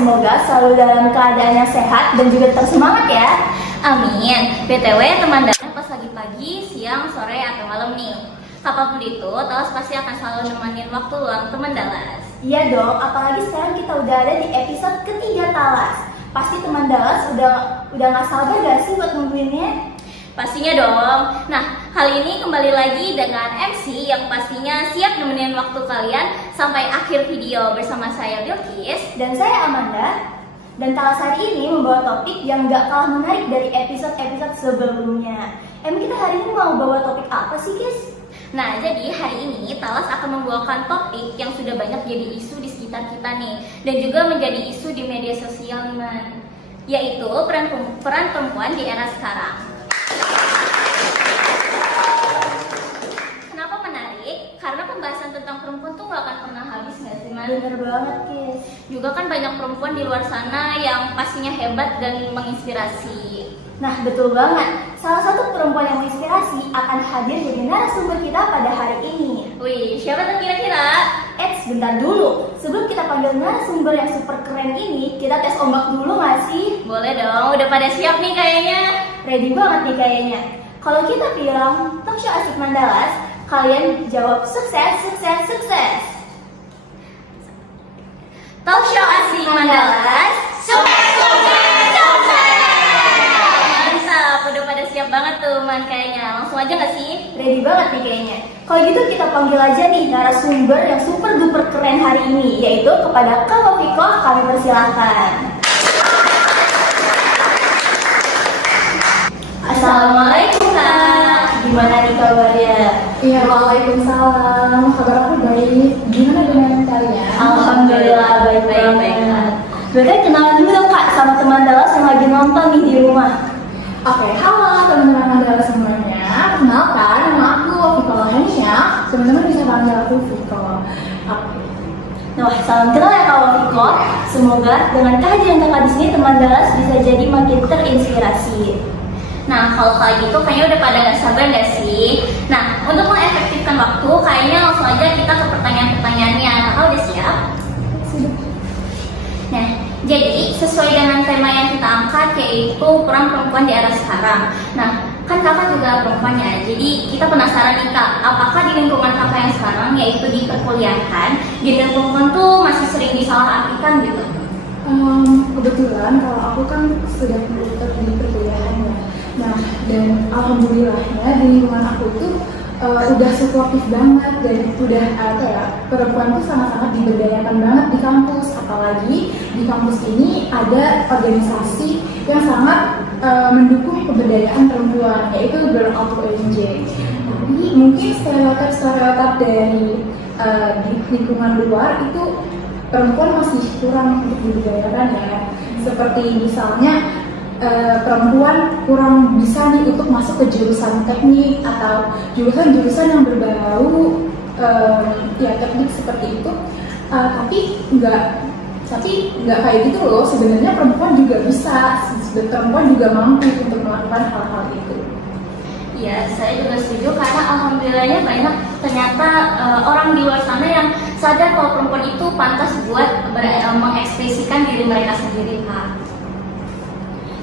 semoga selalu dalam keadaan yang sehat dan juga tetap semangat ya. Amin. BTW teman Dalas pas lagi pagi, siang, sore, atau malam nih, apapun itu, Talas pasti akan selalu nemenin waktu luang teman Dalas. Iya dong, apalagi sekarang kita udah ada di episode ketiga Talas. Pasti teman Dalas udah gak sabar gak sih buat nungguinnya? Pastinya dong. Nah, kali ini kembali lagi dengan MC yang pastinya siap nemenin waktu kalian sampai akhir video bersama saya Bilkis Dan saya Amanda. Dan Talas hari ini membawa topik yang gak kalah menarik dari episode-episode sebelumnya. Emang kita hari ini mau bawa topik apa sih, guys? Nah, jadi hari ini Talas akan membawakan topik yang sudah banyak jadi isu di sekitar kita nih, dan juga menjadi isu di media sosial, yaitu peran perempuan di era sekarang. Kenapa menarik? Karena pembahasan tentang perempuan tuh gak akan pernah habis gak sih, Man? Bener banget, guys. Juga kan banyak perempuan di luar sana yang pastinya hebat dan menginspirasi. Nah, betul banget. Salah satu perempuan yang menginspirasi akan hadir jadi narasumber kita pada hari ini. Wih, siapa tuh kira-kira? Bentar dulu. Sebelum kita panggil narasumber yang super keren ini, kita tes ombak dulu nggak sih? Boleh dong, udah pada siap nih kayaknya. Ready banget nih kayaknya. Kalau kita bilang talk show asik Mandalas, kalian jawab sukses, sukses, sukses. Talk show asik Mandalas, sukses, sukses, sukses. Mantap, udah pada siap banget tuh Man kayaknya. Langsung aja nggak sih? Ready banget nih kayaknya. Kalau gitu kita panggil aja nih narasumber yang super duper keren hari ini, yaitu kepada Kak Wafiko. Kami persilahkan. Assalamualaikum Kak. Gimana nih kabarnya? Iya, waalaikumsalam. Kabar aku baik. Gimana dengan kalian? Alhamdulillah baik banget. Berarti kenalan dulu dong Kak sama teman Dalas yang lagi nonton nih di rumah. Oke, halo teman-teman Mandala semuanya. Kenalkan, nama aku Wafiko Lahania. Teman-teman bisa panggil aku Viko. Oke. Nah, salam kenal ya Kak Wafiko. Semoga dengan kehadiran Kakak di sini teman Dalas bisa jadi makin terinspirasi. Nah, kalau kayak gitu kayaknya udah pada gak sabar gak sih? Nah, untuk mengefektifkan waktu, kayaknya langsung aja kita ke pertanyaan-pertanyaannya. Kakak udah siap? Nah, jadi sesuai dengan tema yang kita angkat, yaitu peran perempuan di era sekarang. Nah, kan kakak juga perempuan ya, jadi kita penasaran nih Kak, apakah di lingkungan kakak yang sekarang, yaitu di perkuliahan, gender perempuan tuh masih sering disalahartikan gitu? Kebetulan kalau aku kan sudah melanjutkan di perkuliahan ya. Nah, dan alhamdulillahnya di lingkungan aku tuh udah suportif banget dan udah perempuan tuh sangat-sangat diberdayakan banget di kampus. Apalagi di kampus ini ada organisasi yang sangat mendukung pemberdayaan perempuan, yaitu Girl Out UNJ. Tapi mungkin stereotip dari di lingkungan luar itu perempuan masih kurang untuk diberdayakan ya. Seperti misalnya perempuan kurang bisa nih untuk masuk ke jurusan teknik atau jurusan-jurusan yang berbau teknik seperti itu. Tapi nggak kayak gitu loh. Sebenarnya perempuan juga bisa, perempuan juga mampu untuk melakukan hal-hal itu. Ya, saya juga setuju karena alhamdulillahnya banyak ternyata orang di luar sana yang sadar kalau perempuan itu pantas buat mengekspresikan diri mereka sendiri, Kak.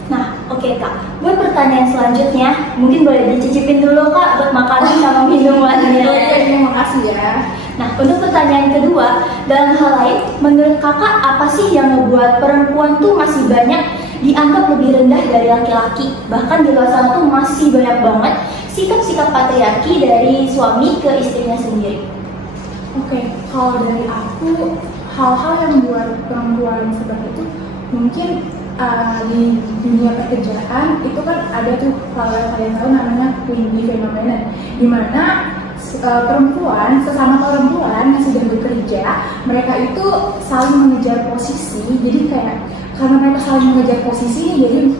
Nah, oke Kak. Buat pertanyaan selanjutnya, mungkin boleh dicicipin dulu Kak buat makanan sama minumannya. Terima kasih ya. Nah, untuk pertanyaan kedua, dalam hal lain, menurut Kakak apa sih yang membuat perempuan tuh masih banyak dianggap lebih rendah dari laki-laki? Bahkan di luar sana tuh masih banyak banget sikap-sikap patriarki dari suami ke istrinya sendiri. Oke, kalau dari aku, hal-hal yang membuat perempuan seperti itu mungkin di dunia pekerjaan itu kan ada tuh kalau kalian tahu namanya Queen Bee fenomena, di mana sesama perempuan yang sudah bekerja, mereka itu saling mengejar posisi. Jadi kayak karena mereka saling mengejar posisi, jadi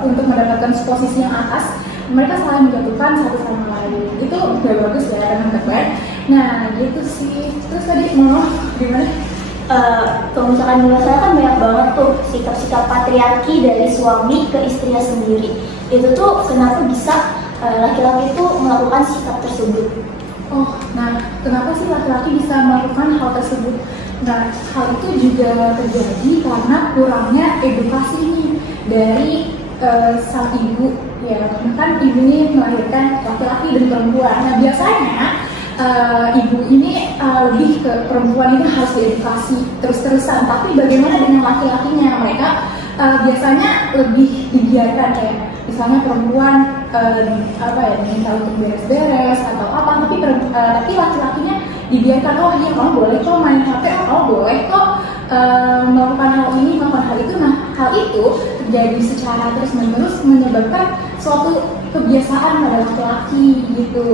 untuk mendapatkan posisi yang atas, mereka saling menjatuhkan satu sama lain. Itu udah bagus ya teman-teman. Nah gitu sih. Terus tadi mau gimana? Kalau misalkan di luar sana kan banyak banget tuh sikap-sikap patriarki dari suami ke istrinya sendiri. Itu tuh kenapa bisa laki-laki itu melakukan sikap tersebut? Oh, nah kenapa sih laki-laki bisa melakukan hal tersebut? Nah, hal itu juga terjadi karena kurangnya edukasi nih dari sang ibu, ya kan ibu ini melahirkan laki-laki dan perempuan. Nah, biasanya ibu ini lebih ke perempuan itu harus diedukasi terus-terusan. Tapi bagaimana dengan laki-lakinya? Mereka biasanya lebih dibiarkan, kayak misalnya perempuan diminta untuk beres-beres atau apa, tapi laki-lakinya dibiarkan, oh iya kamu boleh kok main HP, oh kamu boleh kok melakukan hal ini, melakukan hal itu. Nah, hal itu terjadi secara terus-menerus menyebabkan suatu kebiasaan pada laki-laki gitu.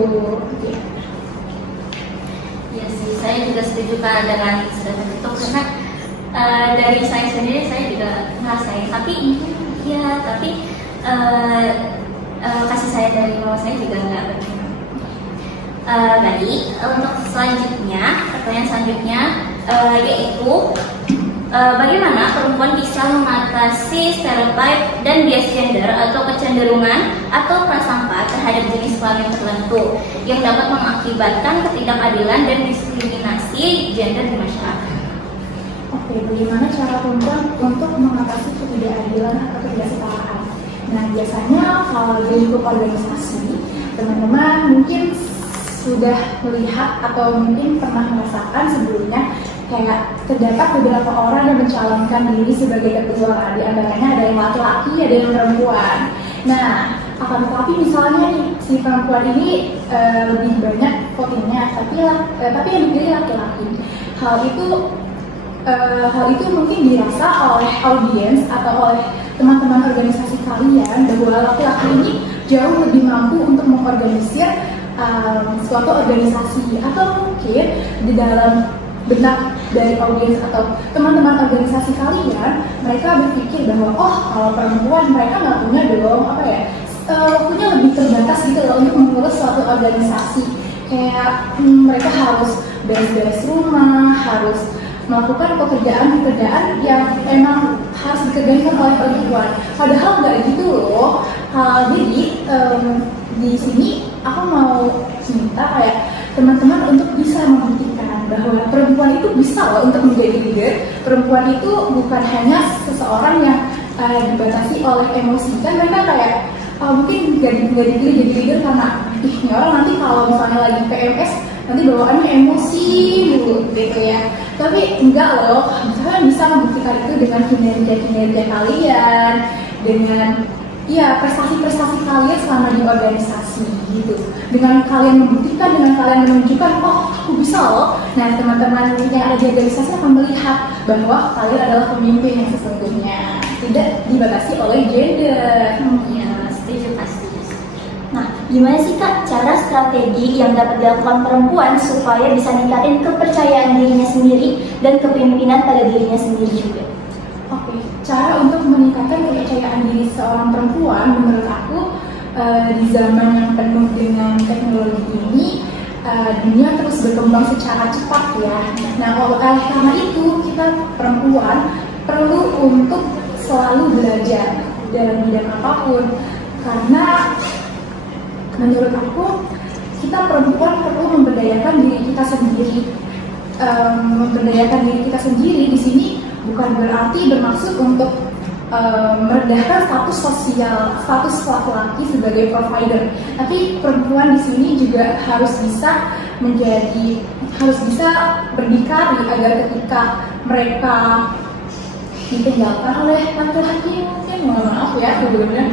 Ya sih, saya juga setuju Kak dengan statement itu, karena dari saya sendiri saya juga ngerasain, tapi kasih sayang dari mama saya juga nggak begitu. Baik, untuk selanjutnya, pertanyaan selanjutnya yaitu bagaimana perempuan bisa mengatasi stereotip dan bias gender atau kecenderungan atau prasangka terhadap jenis kelamin tertentu yang dapat mengakibatkan ketidakadilan dan diskriminasi gender di masyarakat. Oke, bagaimana cara perempuan untuk mengatasi ketidakadilan atau ketidaksetaraan? Nah, biasanya kalau di lingkup organisasi, teman-teman mungkin sudah melihat atau mungkin pernah merasakan sebelumnya kayak terdapat beberapa orang yang mencalonkan diri sebagai ketua. Di antaranya ada yang laki-laki, ada yang perempuan. Nah, akan tetapi misalnya nih si perempuan ini lebih banyak votingnya, tapi yang dipilih laki-laki. Hal itu mungkin dirasa oleh audiens atau oleh teman-teman organisasi kalian bahwa laki-laki ini jauh lebih mampu untuk mengorganisir suatu organisasi, atau mungkin di dalam benak dari audiens atau teman-teman organisasi kalian, mereka berpikir bahwa oh kalau perempuan mereka nggak punya dong waktunya lebih terbatas gitu loh untuk mengurus suatu organisasi, kayak mereka harus beres-beres rumah, harus melakukan pekerjaan yang emang harus dikerjakan oleh perempuan. Padahal nggak gitu loh. Jadi di sini aku mau minta kayak teman-teman untuk bisa membuktikan bahwa perempuan itu bisa loh untuk menjadi leader. Perempuan itu bukan hanya seseorang yang dibatasi oleh emosi. Kan mereka kayak mungkin nggak dipilih jadi leader karena ini orang nanti kalau misalnya lagi PMS nanti bawaannya emosi dulu gitu ya. Tapi enggak loh, misalnya bisa membuktikan itu dengan kinerja kalian, dengan prestasi-prestasi kalian selama di organisasi gitu. Dengan kalian membuktikan, dengan kalian menunjukkan, oh aku bisa loh. Nah, teman-teman yang ada di organisasi akan melihat bahwa kalian adalah pemimpin yang sesungguhnya, tidak dibatasi oleh gender. Ya, setuju pasti. Nah, gimana sih Kak cara strategi yang dapat dilakukan perempuan supaya bisa ningkatin kepercayaan dirinya sendiri dan kepemimpinan pada dirinya sendiri juga? Oke, cara untuk meningkatkan kepercayaan diri seorang perempuan menurut aku di zaman yang penuh dengan teknologi ini, dunia terus berkembang secara cepat ya. Nah, karena itu kita perempuan perlu untuk selalu belajar dalam bidang apapun, karena menurut aku kita perempuan perlu memberdayakan diri kita sendiri. Memberdayakan diri kita sendiri di sini bukan berarti bermaksud untuk merendahkan status laki-laki sebagai provider, tapi perempuan di sini juga harus bisa berdikari agar ketika mereka ditinggalkan oleh laki-laki, mungkin maaf ya sebenarnya.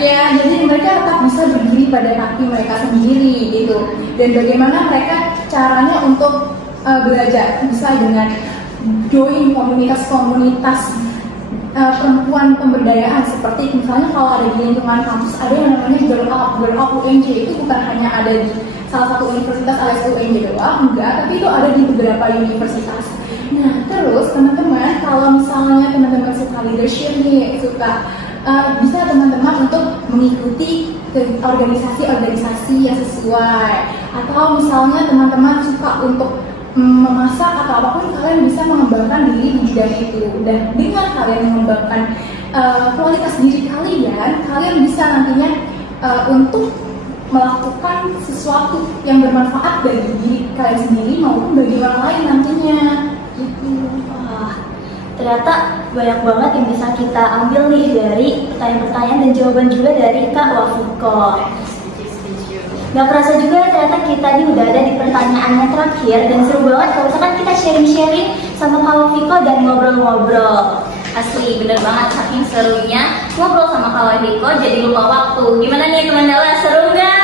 Ya, jadi mereka tetap bisa berdiri pada kaki mereka sendiri gitu. Dan bagaimana mereka caranya untuk belajar, bisa dengan join komunitas-komunitas perempuan pemberdayaan, seperti misalnya kalau ada di lingkungan kampus ada yang namanya Girl Up UNJ. Itu bukan hanya ada di salah satu universitas alias UNJ doang, enggak, tapi itu ada di beberapa universitas. Nah, terus teman-teman kalau misalnya teman-teman suka leadership nih, bisa teman-teman untuk mengikuti organisasi-organisasi yang sesuai, atau misalnya teman-teman suka untuk memasak atau apapun, kalian bisa mengembangkan diri di bidang itu. Dan dengan kalian mengembangkan kualitas diri kalian bisa nantinya untuk melakukan sesuatu yang bermanfaat bagi diri kalian sendiri maupun bagi orang lain nantinya. Gitu. Wah, ternyata banyak banget yang bisa kita ambil nih dari pertanyaan-pertanyaan dan jawaban juga dari Kak Wafiko. Gak kerasa juga ternyata kita nih udah ada di pertanyaan yang terakhir dan seru banget kalau misalkan kita sharing-sharing sama Kak Wafiko dan ngobrol-ngobrol. Asli, bener banget, saking serunya ngobrol sama Kak Wafiko jadi lupa waktu. Gimana nih teman Dala, seru nggak?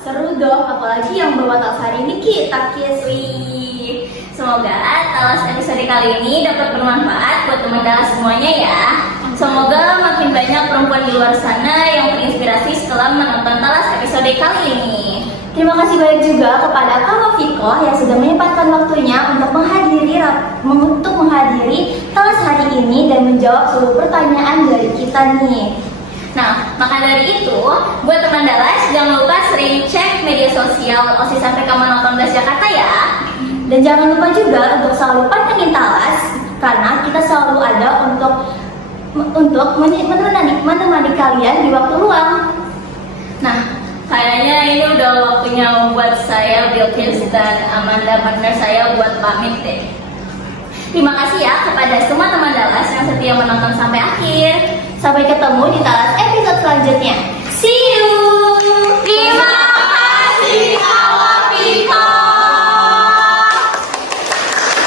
Seru dong, apalagi yang bawa tas hari ini kita Wih, semoga Talas episode kali ini dapat bermanfaat buat teman Dala semuanya ya. Semoga makin banyak perempuan di luar sana yang terinspirasi setelah menonton Talas episode kali ini. Terima kasih banyak juga kepada Kak Wafiko yang sudah menyempatkan waktunya untuk menghadiri kelas hari ini dan menjawab seluruh pertanyaan dari kita nih. Nah, maka dari itu, buat teman Dalas, jangan lupa sering cek media sosial OSIS Rekaman 18 Jakarta ya. Dan jangan lupa juga untuk selalu pantengin Talas karena kita selalu ada untuk menemani kalian di waktu luang. Nah, kayaknya ini udah waktunya buat saya, Bilkis dan Amanda, partner saya, buat pamit deh. Terima kasih ya kepada semua teman Dalas yang setia menonton sampai akhir. Sampai ketemu di Talas episode selanjutnya. See you! Terima